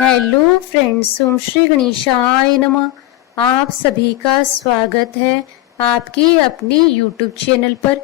Hello friends, ओम श्री गणेशाय नमः। आप सभी का स्वागत है आपके अपने यूट्यूब चैनल पर।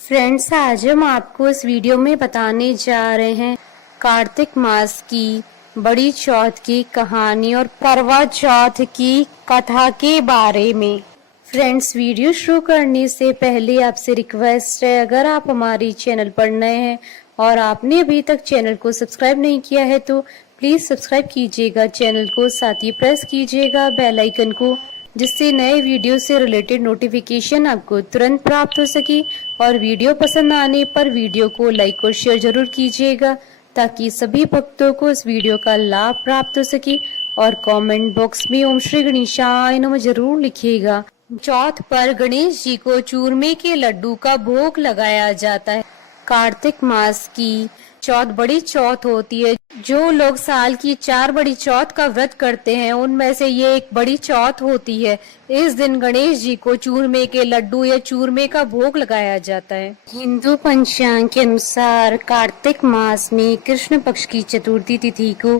फ्रेंड्स, आज हम आपको इस वीडियो में बताने जा रहे हैं कार्तिक मास की बड़ी चौथ की कहानी और करवा चौथ की कथा के बारे में। फ्रेंड्स, वीडियो शुरू करने से पहले आपसे रिक्वेस्ट है, अगर आप हमारी चैनल पर नए हैं और आपने अभी तक चैनल को सब्सक्राइब नहीं किया है तो प्लीज सब्सक्राइब कीजिएगा चैनल को, साथ ही प्रेस कीजिएगा बेल आइकन को, जिससे नए वीडियो से रिलेटेड नोटिफिकेशन आपको तुरंत प्राप्त हो सके। और वीडियो पसंद आने पर वीडियो को लाइक और शेयर जरूर कीजिएगा ताकि सभी भक्तों को इस वीडियो का लाभ प्राप्त हो सके। और कमेंट बॉक्स में ओम श्री गणेशाय नमः जरूर लिखिएगा। चौथ पर गणेश जी को चूरमे के लड्डू का भोग लगाया जाता है। कार्तिक मास की चौथ बड़ी चौथ होती है। जो लोग साल की 4 बड़ी चौथ का व्रत करते हैं उनमें से ये एक बड़ी चौथ होती है। इस दिन गणेश जी को चूरमे के लड्डू या चूरमे का भोग लगाया जाता है। हिंदू पंचांग के अनुसार कार्तिक मास में कृष्ण पक्ष की चतुर्थी तिथि को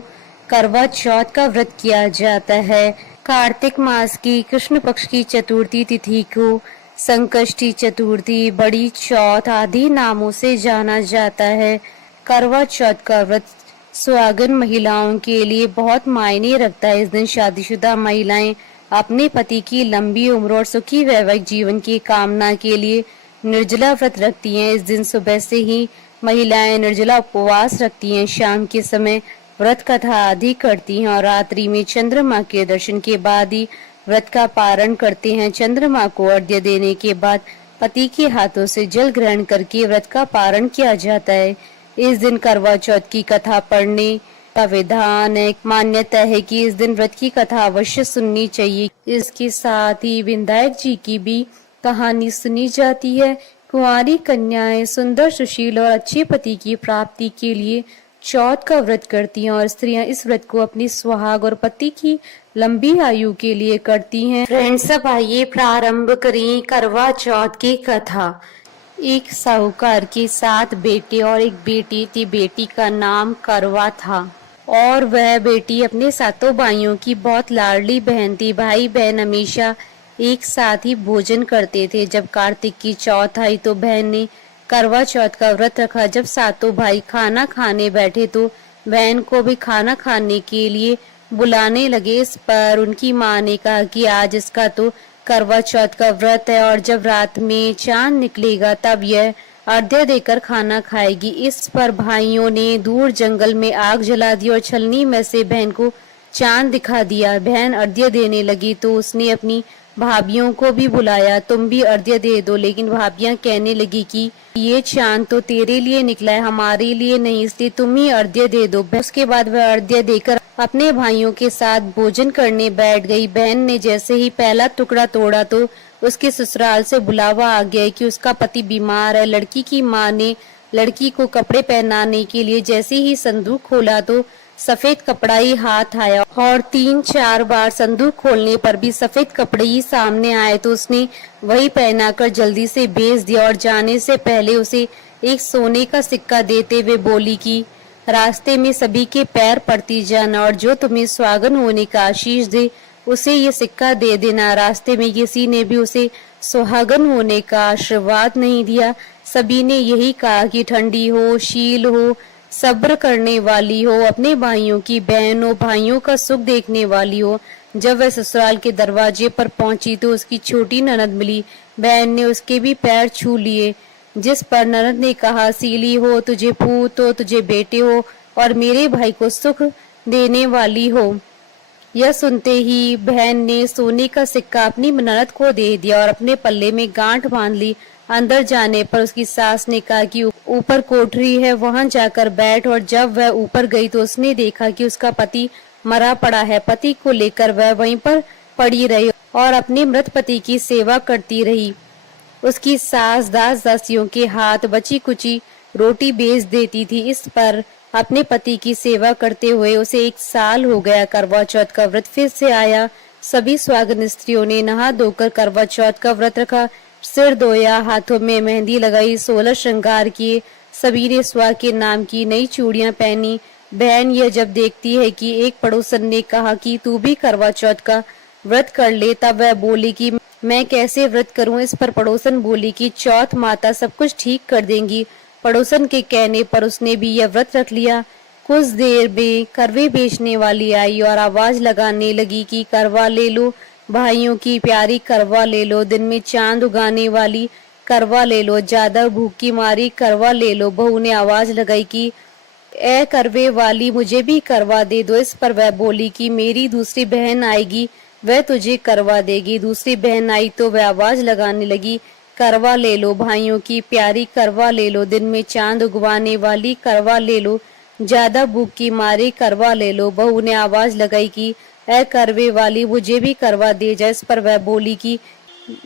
करवा चौथ का व्रत किया जाता है। कार्तिक मास की कृष्ण पक्ष की चतुर्थी तिथि को संकष्टी चतुर्थी, बड़ी चौथ आदि नामों से जाना जाता है। करवा चौथ का व्रत सुहागन महिलाओं के लिए बहुत मायने रखता है। इस दिन शादीशुदा महिलाएं अपने पति की लंबी उम्र और सुखी वैवाहिक जीवन की कामना के लिए निर्जला व्रत रखती हैं। इस दिन सुबह से ही महिलाएं निर्जला उपवास रखती हैं, शाम के समय व्रत कथा आदि करती हैं और रात्रि में चंद्रमा के दर्शन के बाद ही व्रत का पारण करते हैं। चंद्रमा को अर्घ्य देने के बाद पति के हाथों से जल ग्रहण करके व्रत का पारण किया जाता है। इस दिन करवा चौथ की कथा पढ़ने का विधान है। मान्यता है कि इस दिन व्रत की कथा अवश्य सुननी चाहिए। इसके साथ ही विनायक जी की भी कहानी सुनी जाती है। कुंवारी कन्याएं सुंदर, सुशील और अच्छे पति की प्राप्ति के लिए चौथ का व्रत करती हैं और स्त्रियां इस व्रत को अपनी सुहाग और पति की लंबी आयु के लिए करती हैं। फ्रेंड्स, अब आइए प्रारंभ करें करवा चौथ की कथा। एक साहूकार के 7 बेटे और एक बेटी थी। बेटी का नाम करवा था और वह बेटी अपने सातों भाइयों की बहुत लाडली बहन थी। भाई बहन हमेशा एक साथ ही भोजन करते थे। जब कार्तिक की चौथ आई तो बहन ने करवा चौथ का व्रत रखा। जब सातों भाई खाना खाने बैठे तो बहन को भी खाना खाने के लिए बुलाने लगे। इस पर उनकी माँ ने कहा कि आज इसका तो करवा चौथ का व्रत है और जब रात में चांद निकलेगा तब यह अर्घ्य देकर खाना खाएगी। इस पर भाइयों ने दूर जंगल में आग जला दी और छलनी में से बहन को चांद दिखा दिया। बहन अर्घ्य देने लगी तो उसने अपनी भाभियों को भी बुलाया, तुम भी अर्घ्य दे दो। लेकिन भाभियां कहने लगी कि ये चांद तो तेरे लिए निकला है, हमारे लिए नहीं, इसलिए तुम ही अर्घ्य दे दो। उसके बाद वह अर्घ्य देकर अपने भाइयों के साथ भोजन करने बैठ गई। बहन ने जैसे ही पहला टुकड़ा तोड़ा तो उसके ससुराल से बुलावा आ गया कि उसका पति बीमार है। लड़की की माँ ने लड़की को कपड़े पहनाने के लिए जैसे ही संदूक खोला तो सफेद कपड़ा ही हाथ आया और 3-4 बार संदूक खोलने पर भी सफेद कपड़े ही सामने आए तो उसने वही पहनाकर जल्दी से भेज दिया और जाने से पहले उसे एक सोने का सिक्का देते हुए बोली कि रास्ते में सभी के पैर पड़ती जाना और जो तुम्हें सुहागन होने का आशीष दे उसे ये सिक्का दे देना। रास्ते में किसी ने भी उसे सुहागन होने का आशीर्वाद नहीं दिया। सभी ने यही कहा कि ठंडी हो, शील हो, सब्र करने वाली हो, अपने भाइयों की बहन हो, भाइयों का सुख देखने वाली हो। जब वह ससुराल के दरवाजे पर पहुंची तो उसकी छोटी ननद मिली। बहन ने उसके भी पैर छू लिए, जिस पर ननद ने कहा, सीली हो, तुझे पूत हो, तुझे बेटे हो और मेरे भाई को सुख देने वाली हो। यह सुनते ही बहन ने सोने का सिक्का अपनी ननद को दे दिया और अपने पल्ले में गांठ बांध ली। अंदर जाने पर उसकी सास ने कहा कि ऊपर कोठरी है, वहां जाकर बैठ। और जब वह ऊपर गई तो उसने देखा कि उसका पति मरा पड़ा है। पति को लेकर वह वहीं पर पड़ी रही और अपने मृत पति की सेवा करती रही। उसकी सास दास दासियों के हाथ बची कुची रोटी बेच देती थी। इस पर अपने पति की सेवा करते हुए उसे 1 साल हो गया। करवा चौथ का व्रत फिर से आया। सभी सुहागन स्त्रियों ने नहा धोकर करवा चौथ का व्रत रखा, सिर धोया, हाथों में मेहंदी लगाई, 16 श्रृंगार किए। सभी ने सुहाग के नाम की नई चूड़ियां पहनी, बहन यह जब देखती है कि एक पड़ोसन ने कहा कि तू भी करवा चौथ का व्रत कर ले, तब वह बोली कि मैं कैसे व्रत करूं। इस पर पड़ोसन बोली कि चौथ माता सब कुछ ठीक कर देंगी। पड़ोसन के कहने पर उसने भी यह व्रत रख लिया। कुछ देर में करवे बेचने वाली आई और आवाज लगाने लगी कि करवा ले लो भाइयों की प्यारी, करवा ले लो दिन में चांद उगाने वाली, करवा ले लो ज्यादा भूख की मारी, करवा ले लो। बहू ने आवाज लगाई कि ए करवे वाली, मुझे भी करवा दे दो। इस पर वह बोली कि मेरी दूसरी बहन आएगी, वह तुझे करवा देगी। दूसरी बहन आई तो वह आवाज लगाने लगी, करवा ले लो भाइयों की प्यारी, करवा ले लो दिन में चांद उगवाने वाली, करवा ले लो ज्यादा भूख की मारी, करवा ले लो। बहू ने आवाज लगाई कि ए करवे वाली, मुझे भी करवा दे जा। इस पर वह बोली कि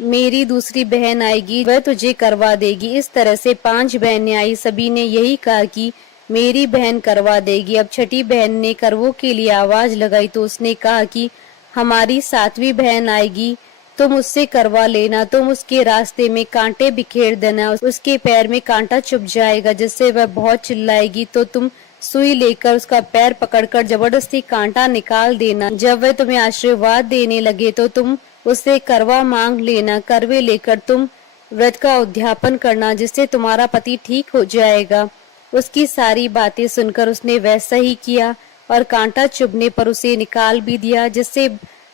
मेरी दूसरी बहन आएगी, वह तुझे करवा देगी। इस तरह से 5 बहनें आई, सभी ने यही कहा कि मेरी बहन करवा देगी। अब छठी बहन ने करवों के लिए आवाज लगाई तो उसने कहा कि हमारी 7वीं बहन आएगी, तुम उससे करवा लेना। तुम उसके रास्ते में कांटे बिखेर देना, उसके पैर में कांटा चुभ जाएगा जिससे वह बहुत चिल्लाएगी, तो तुम सुई लेकर उसका पैर पकड़कर जबरदस्ती कांटा निकाल देना। जब वह तुम्हें आशीर्वाद देने लगे तो तुम उससे करवा मांग लेना। करवे लेकर तुम व्रत का उद्यापन करना, जिससे तुम्हारा पति ठीक हो जाएगा। उसकी सारी बातें सुनकर उसने वैसा ही किया और कांटा चुभने पर उसे निकाल भी दिया, जिससे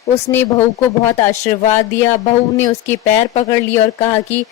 उसने बहू को बहुत आशीर्वाद दिया। बहू ने उसके पैर पकड़ लिए और कहा कि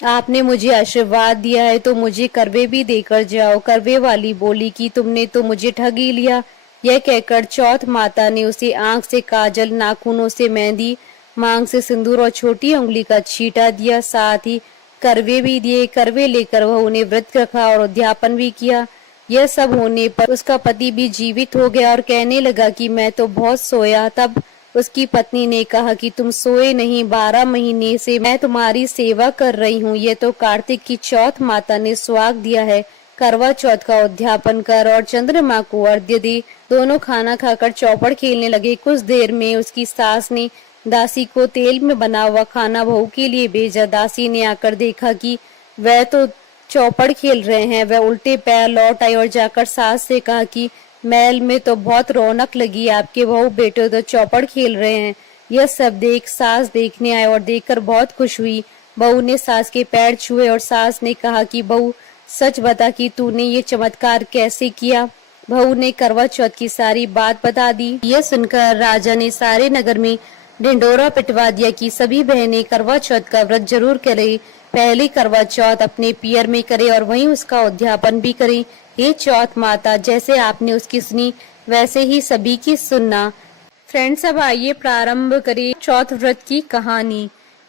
आपने मुझे आशीर्वाद दिया है तो मुझे करवे भी देकर जाओ। करवे वाली बोली कि तुमने तो मुझे ठग ही लिया। यह कहकर चौथ माता ने उसे आंख से काजल, नाखूनों से मेहंदी, मांग से सिंदूर और छोटी उंगली का छींटा दिया, साथ ही करवे भी दिए। करवे लेकर वह उन्हें व्रत रखा और उद्यापन भी किया। यह सब होने पर उसका पति भी जीवित हो गया और कहने लगा कि मैं तो बहुत सोया। तब उसकी पत्नी ने कहा कि तुम सोए नहीं, 12 महीने से मैं तुम्हारी सेवा कर रही हूँ। ये तो कार्तिक की चौथ माता ने सुहाग दिया है। करवा चौथ का उद्यापन कर और चंद्रमा को अर्घ्य दे। दोनों खाना खाकर चौपड़ खेलने लगे। कुछ देर में उसकी सास ने दासी को तेल में बना हुआ खाना बहू के लिए भेजा। दासी ने आकर देखा कि वह तो चौपड़ खेल रहे हैं। वह उल्टे पैर लौट आई और जाकर सास से कहा कि महल में तो बहुत रौनक लगी, आपके बहू बेटे तो चौपड़ खेल रहे हैं। यह सब देख सास देखने आए और देखकर बहुत खुश हुई। बहू ने सास के पैर छुए और सास ने कहा कि बहू सच बता कि तूने ये चमत्कार कैसे किया। बहू ने करवा चौथ की सारी बात बता दी। यह सुनकर राजा ने सारे नगर में ढिंडोरा पिटवा दिया कि सभी बहनें करवा चौथ का व्रत जरूर करें। पहली करवा चौथ अपने पियर में करे और वहीं उसका उद्यापन भी करें। हे चौथ माता, जैसे आपने उसकी सुनी वैसे ही सभी की सुनना। फ्रेंड्स, अब आइए प्रारंभ करें चौथ व्रत की कहानी।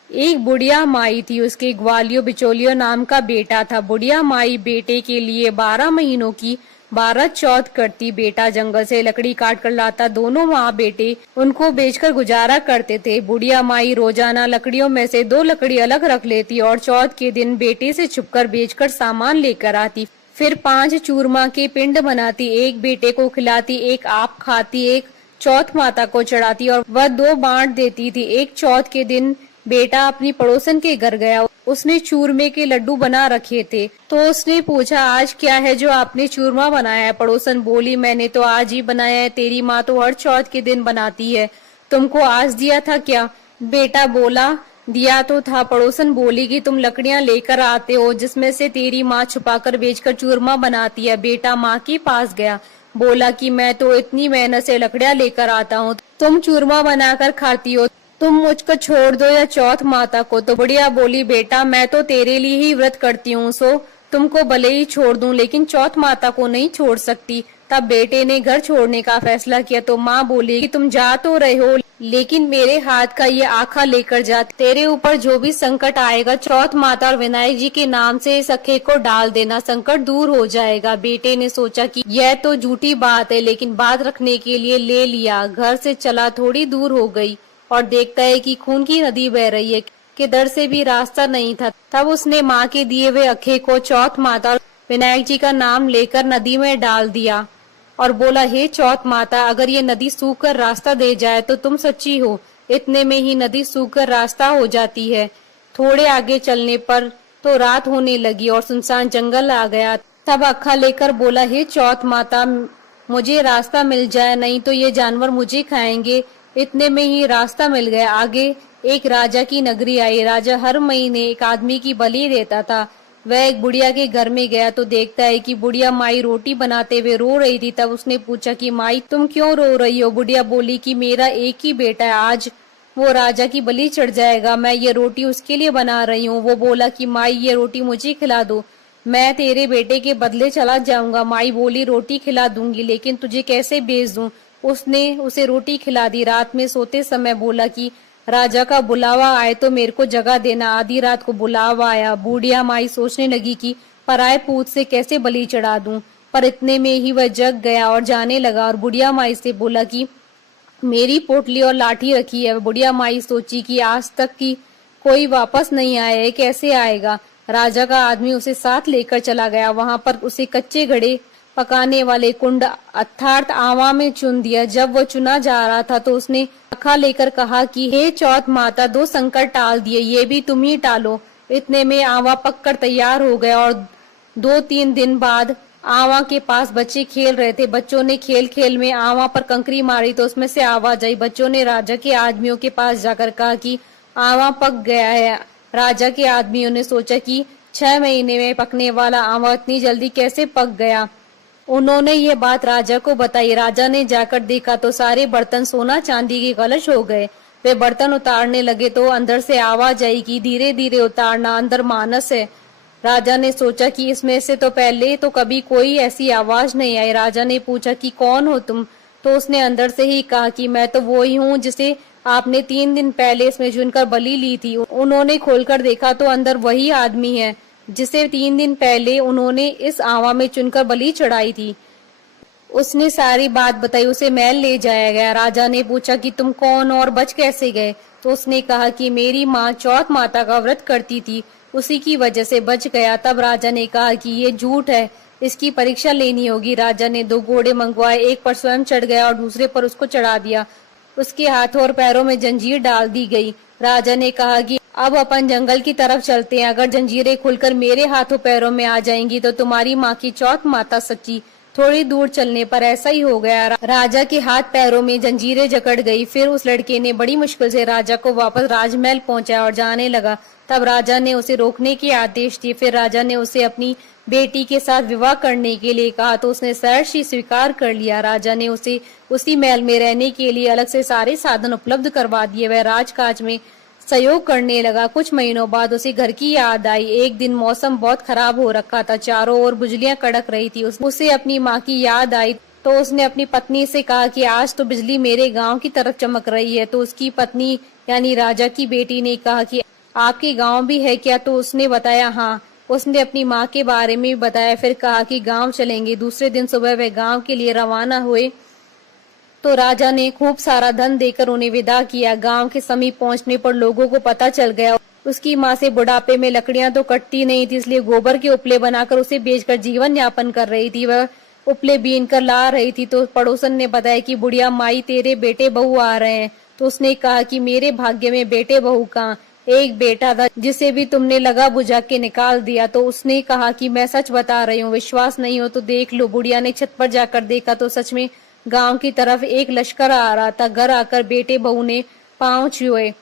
एक बुढ़िया माई थी, उसके ग्वालियो बिचौलियो नाम का बेटा था। बुढ़िया माई बेटे के लिए 12 महीनों की 12 चौथ करती। बेटा जंगल से लकड़ी काट कर लाता। दोनों माँ बेटे उनको बेचकर गुजारा करते थे। बुढ़िया माई रोजाना लकड़ियों में से 2 लकड़ी अलग रख लेती और चौथ के दिन बेटे से छुपकर बेचकर सामान लेकर आती। फिर 5 चूरमा के पिंड बनाती, एक बेटे को खिलाती, एक आप खाती, एक चौथ माता को चढ़ाती और वह 2 बांट देती थी। एक चौथ के दिन बेटा अपनी पड़ोसन के घर गया। उसने चूरमे के लड्डू बना रखे थे तो उसने पूछा, आज क्या है जो आपने चूरमा बनाया है? पड़ोसन बोली, मैंने तो आज ही बनाया है, तेरी माँ तो हर चौथ के दिन बनाती है, तुमको आज दिया था क्या? बेटा बोला, दिया तो था। पड़ोसन बोली कि तुम लकड़ियां लेकर आते हो जिसमें से तेरी माँ छुपाकर बेचकर चूरमा बनाती है। बेटा माँ के पास गया, बोला कि मैं तो इतनी मेहनत से लकड़ियां लेकर आता हूँ, तुम चूरमा बनाकर खाती हो, तुम मुझको छोड़ दो या चौथ माता को। तो बुढ़िया बोली, बेटा मैं तो तेरे लिए ही व्रत करती हूँ, सो तुमको भले ही छोड़ दूं, लेकिन चौथ माता को नहीं छोड़ सकती। तब बेटे ने घर छोड़ने का फैसला किया तो माँ बोली कि तुम जा तो रहे हो, लेकिन मेरे हाथ का ये आखा लेकर जा। तेरे ऊपर जो भी संकट आएगा चौथ माता और विनायक जी के नाम से इस अखे को डाल देना, संकट दूर हो जाएगा। बेटे ने सोचा कि यह तो झूठी बात है, लेकिन बात रखने के लिए ले लिया। घर से चला, थोड़ी दूर हो गई और देखता है कि खून की नदी बह रही है, किधर से भी रास्ता नहीं था। तब उसने माँ के दिए हुए अखे को चौथ माता और विनायक जी का नाम लेकर नदी में डाल दिया और बोला, हे चौथ माता, अगर ये नदी सूखकर रास्ता दे जाए तो तुम सच्ची हो। इतने में ही नदी सूखकर रास्ता हो जाती है। थोड़े आगे चलने पर तो रात होने लगी और सुनसान जंगल आ गया। तब अखा लेकर बोला, हे चौथ माता, मुझे रास्ता मिल जाए, नहीं तो ये जानवर मुझे खाएंगे। इतने में ही रास्ता मिल गया। आगे एक राजा की नगरी आई। राजा हर महीने एक आदमी की बलि देता था। वह एक बुढ़िया के घर में गया तो देखता है कि बुढ़िया माई रोटी बनाते हुए रो रही थी। तब उसने पूछा कि माई तुम क्यों रो रही हो? बुढ़िया बोली कि मेरा एक ही बेटा है, आज वो राजा की बलि चढ़ जाएगा, मैं ये रोटी उसके लिए बना रही हूँ। वो बोला कि माई ये रोटी मुझे खिला दो, मैं तेरे बेटे के बदले चला जाऊंगा। माई बोली रोटी खिला दूंगी, लेकिन तुझे कैसे भेज दूं? उसने उसे रोटी खिला दी। रात में सोते समय बोला कि राजा का बुलावा आए तो मेरे को जगा देना। आधी रात को बुलावा आया। बूढ़िया माई सोचने लगी कि पराए पूत से कैसे बलि चढ़ा दूं, पर इतने में ही वह जग गया और जाने लगा और बुढ़िया माई से बोला कि मेरी पोटली और लाठी रखी है। बुढ़िया माई सोची कि आज तक की कोई वापस नहीं आया है, कैसे आएगा? राजा का आदमी उसे साथ लेकर चला गया। वहां पर उसे कच्चे घड़े पकाने वाले कुंड अर्थात आवा में चुन दिया। जब वो चुना जा रहा था तो उसने अखा लेकर कहा कि हे चौथ माता, दो संकट टाल दिए, ये भी तुम ही टालो। इतने में आवा पककर तैयार हो गया और 2-3 दिन बाद आवा के पास बच्चे खेल रहे थे। बच्चों ने खेल खेल में आवा पर कंकरी मारी तो उसमें से आवाज आई। बच्चों ने राजा के आदमियों के पास जाकर कहा कि आवा पक गया है। राजा के आदमियों ने सोचा कि 6 महीने में पकने वाला आवा इतनी जल्दी कैसे पक गया। उन्होंने ये बात राजा को बताई। राजा ने जाकर देखा तो सारे बर्तन सोना चांदी के कलश हो गए। वे बर्तन उतारने लगे तो अंदर से आवाज आई कि धीरे धीरे उतारना, अंदर मानस है। राजा ने सोचा कि इसमें से तो पहले तो कभी कोई ऐसी आवाज नहीं आई। राजा ने पूछा कि कौन हो तुम? तो उसने अंदर से ही कहा कि मैं तो वो ही हूँ जिसे आपने 3 दिन पहले इसमें चुनकर बलि ली थी। उन्होंने खोलकर देखा तो अंदर वही आदमी है जिसे 3 दिन पहले उन्होंने इस आवा में चुनकर बलि चढ़ाई थी। उसने सारी बात बताई। उसे महल ले जाया गया। राजा ने पूछा कि तुम कौन और बच कैसे गए? तो उसने कहा कि मेरी माँ चौथ माता का व्रत करती थी, उसी की वजह से बच गया। तब राजा ने कहा कि ये झूठ है, इसकी परीक्षा लेनी होगी। राजा ने 2 घोड़े मंगवाए, एक पर स्वयं चढ़ गया और दूसरे पर उसको चढ़ा दिया। उसके हाथों और पैरों में जंजीर डाल दी गई। राजा ने कहा कि अब अपन जंगल की तरफ चलते हैं। अगर जंजीरें खुलकर मेरे हाथों पैरों में आ जाएंगी तो तुम्हारी माँ की चौथ माता सच्ची। थोड़ी दूर चलने पर ऐसा ही हो गया। राजा के हाथ पैरों में जंजीरें जकड़ गई। फिर उस लड़के ने बड़ी मुश्किल से राजा को वापस राजमहल पहुंचाया और जाने लगा। तब राजा ने उसे रोकने के आदेश दिए। फिर राजा ने उसे अपनी बेटी के साथ विवाह करने के लिए कहा तो उसने सहर्ष स्वीकार कर लिया। राजा ने उसे उसी महल में रहने के लिए अलग से सारे साधन उपलब्ध करवा दिए। वह राजकाज में सहयोग करने लगा। कुछ महीनों बाद उसे घर की याद आई। एक दिन मौसम बहुत खराब हो रखा था, चारों ओर बिजलियां कड़क रही थी। उसे अपनी माँ की याद आई तो उसने अपनी पत्नी से कहा कि आज तो बिजली मेरे गांव की तरफ चमक रही है। तो उसकी पत्नी यानी राजा की बेटी ने कहा कि आपके गांव भी है क्या? तो उसने बताया हाँ। उसने अपनी माँ के बारे में बताया। फिर कहा कि गांव चलेंगे। दूसरे दिन सुबह वे गांव के लिए रवाना हुए तो राजा ने खूब सारा धन देकर उन्हें विदा किया। गांव के समीप पहुंचने पर लोगों को पता चल गया उसकी माँ से बुढ़ापे में लकड़ियां तो कटती नहीं थी, इसलिए गोबर के उपले बनाकर उसे बेचकर जीवन यापन कर रही थी। वह उपले बीन कर ला रही थी तो पड़ोसन ने बताया कि बुढ़िया माई तेरे बेटे बहू आ रहे हैं। तो उसने कहा कि मेरे भाग्य में बेटे बहू कहाँ, एक बेटा था जिसे भी तुमने लगा बुझा के निकाल दिया। तो उसने कहा कि मैं सच बता रही हूँ, विश्वास नहीं हो तो देख लो। बुढ़िया ने छत पर जाकर देखा तो सच में गांव की तरफ एक लश्कर आ रहा था। घर आकर बेटे बहू ने पांव छुए।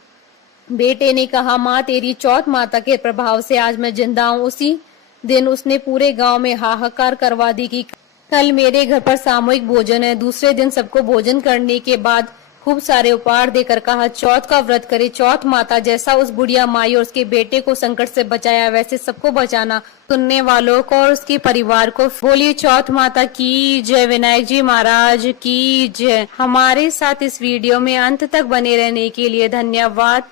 बेटे ने कहा माँ तेरी चौथ माता के प्रभाव से आज मैं जिंदा हूँ। उसी दिन उसने पूरे गांव में हाहाकार करवा दी कि कल मेरे घर पर सामूहिक भोजन है। दूसरे दिन सबको भोजन करने के बाद खूब सारे उपहार देकर कहा चौथ का व्रत करे। चौथ माता जैसा उस बुढ़िया माई और उसके बेटे को संकट से बचाया वैसे सबको बचाना। सुनने वालों को और उसके परिवार को बोलिए चौथ माता की जय, विनायक जी महाराज की जय। हमारे साथ इस वीडियो में अंत तक बने रहने के लिए धन्यवाद।